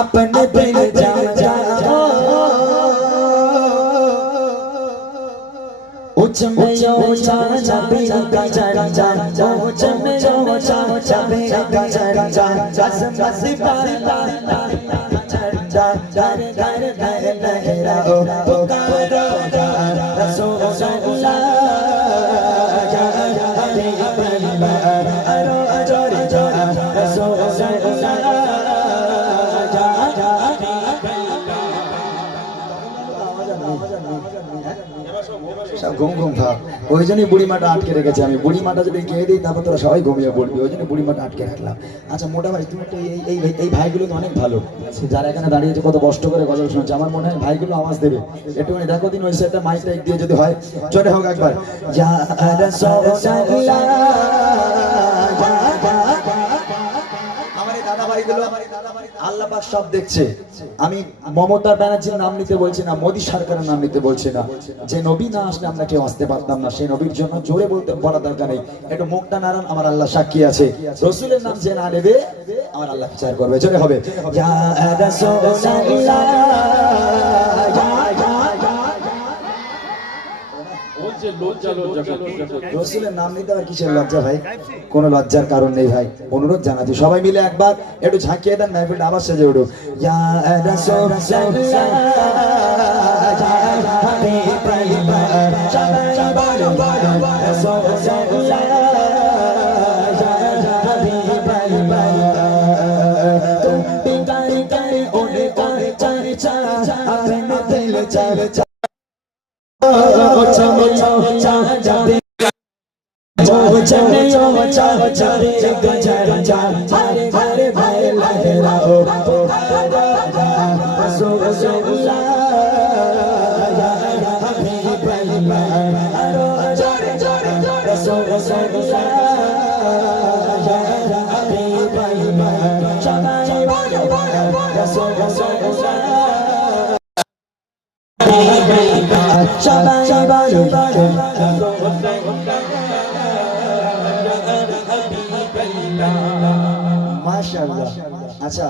अपने बिन जा जा उच में यो जा जा बेरा का जा जा उच में यो जा जा बेरा का जा जा बस बस पार पार पार जा जा घर घर लहरा ओ ঘুম ঘুম ভাব ওই জন্যই বুড়িমাটা আটকে রেখেছে আমি বুড়িমাটা যদি গিয়ে দিই তারপর তোরা সবাই ঘুমিয়ে পড়বি ওই জন্য বুড়িমাটা আটকে রাখলাম আচ্ছা মোটা ভাই তুমি তো এই এই ভাইগুলো তো অনেক ভালো যারা এখানে দাঁড়িয়েছে কত কষ্ট করে গজল শুনছে আমার মনে হয় ভাইগুলো আওয়াজ দেবে একটুখানি দেখো দিন ওই সাইডটা মাইক টাইক দিয়ে যদি হয় চলে হোক একবার या আল্লাহ পাক সব দেখছে। আমি মমতা ব্যানার্জির নাম নিতে বলছি না, মোদী সরকারের নাম নিতে বলছি না। যে নবী না আসলে আমরা কেউ আসতে পারতাম না, সেই নবীর জন্য জোরে বলতে বলা দরকার নেই। একটু মুখটা নারায়ণ আমার আল্লাহ সাক্ষী আছে। রসুলের নাম যে না নেবে, আমার আল্লাহ বিচার করবে। জোরে হবে। রসুলের নাম নিতে আর কিসের লজ্জা ভাই? কোনো লজ্জার কারণ নেই ভাই। অনুরোধ জানাচ্ছি। সবাই মিলে একবার একটু ঝাঁকিয়ে দেন, মাহফিলটা আবার সেজে উঠুক। जग जर जर हरे हरे भय लहराओ हसो हसो हसो हसो हसो हसो चला আচ্ছা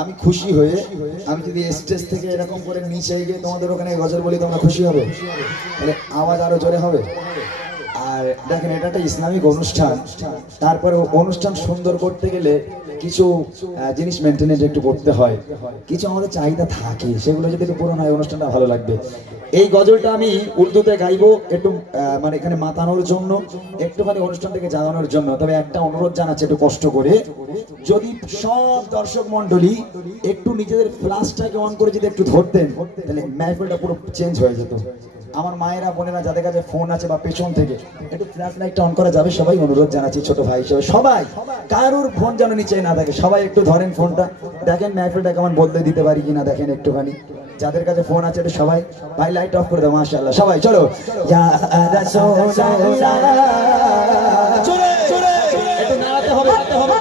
আমি খুশি হয়ে আমি যদি স্টেজ থেকে এরকম করে নিচে গিয়ে তোমাদের ওখানে গজল বলি, তোমরা খুশি হবে? তাহলে আওয়াজ আরও জোরে হবে। আর দেখেন, এটা একটা ইসলামিক অনুষ্ঠান। তারপরে অনুষ্ঠান সুন্দর করতে গেলে কিছু জিনিস মেনটেনেন্স একটু করতে হয়। কিছু আমাদের চাহিদা থাকে, সেগুলো যদি একটু পূরণ হয়, অনুষ্ঠানটা ভালো লাগবে। এই গজলটা আমি উর্দুতে গাইবো, একটু মানে এখানে মাতানোর জন্য, একটুখানি অনুষ্ঠানটাকে জানানোর জন্য। তবে একটা অনুরোধ জানাচ্ছে, একটু কষ্ট করে। যদি সব দর্শক মন্ডলী একটু নিজেদের ফ্লাশটাকে অন করে যদি একটু ধরতেন, তাহলে মাহফিলটা পুরো চেঞ্জ হয়ে যেত। আমার মায়েরা, বোনেরা, যাদের কাছে ফোন আছে বা পেছন থেকে, একটু ফ্ল্যাশ লাইটটা অন করা যাবে? সবাই অনুরোধ জানাচ্ছি, ছোট ভাই হিসেবে। সবাই, কারোর ফোন যেন নিচে না থাকে সবাই একটু ধরেন ফোনটা। দেখেন মেহফিলটা কেমন বদলে দিতে পারি কিনা দেখেন একটুখানি। যাদের কাছে ফোন আছে এটা সবাই, ভাই লাইট অফ করে দেবো মাশাআল্লাহ। সবাই, চলো। একটু নাড়াতে হবে হবে।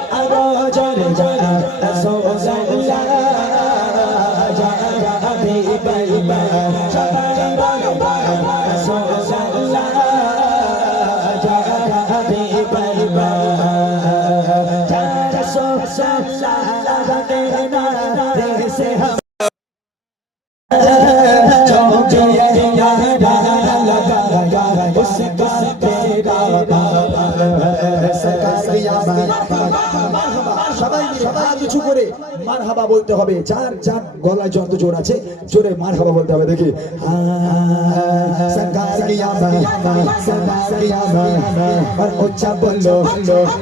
আরও জোরে জোরে উঁচু করে মার হাবা বলতে হবে। যার যার গলায় যত জোর আছে, জোরে মার হাবা বলতে হবে। দেখি। আমা বলো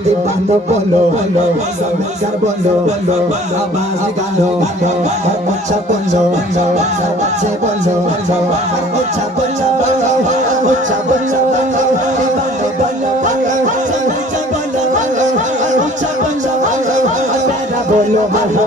দীপান্ত বলো উচ্চা বলো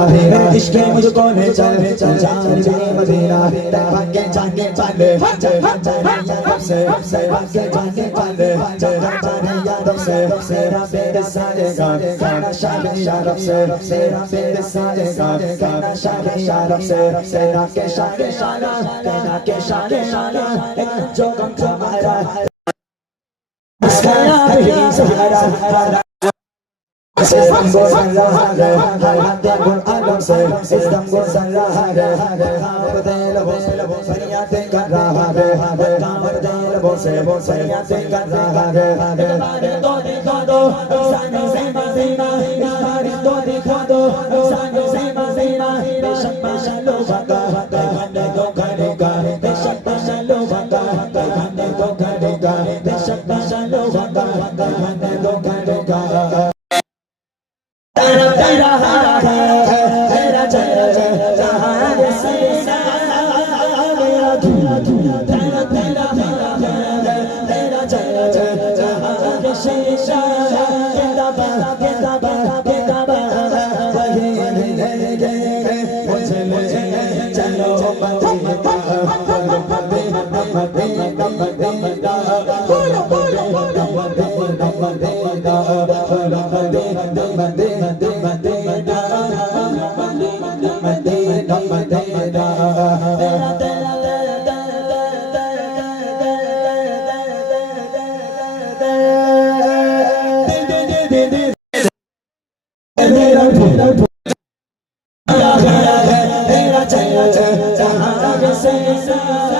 मेरे इश्क मुझको ले चल जान भी मदीना ते भागे जागे चल से से भागे जागे चल जाने यादों से तेरा मेरे सारे गान गाना शाबे शारफ से तेरा मेरे सारे गान गाना शाबे शारफ से तेरा के शाने शाना तेरा के शाने शाना एक जो गम तुम्हारा सहारा भी सहारा İstanbul Sangahare Hakkakul Alam Se İstanbul Sangahare Kamardel Bose Sariyate Karahare Kamardel Bose Sariyate Karahare Kamardel Bose Sariyate Karahare Say, say, say.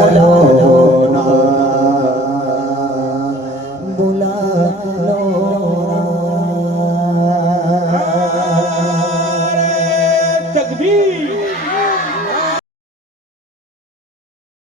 Hello.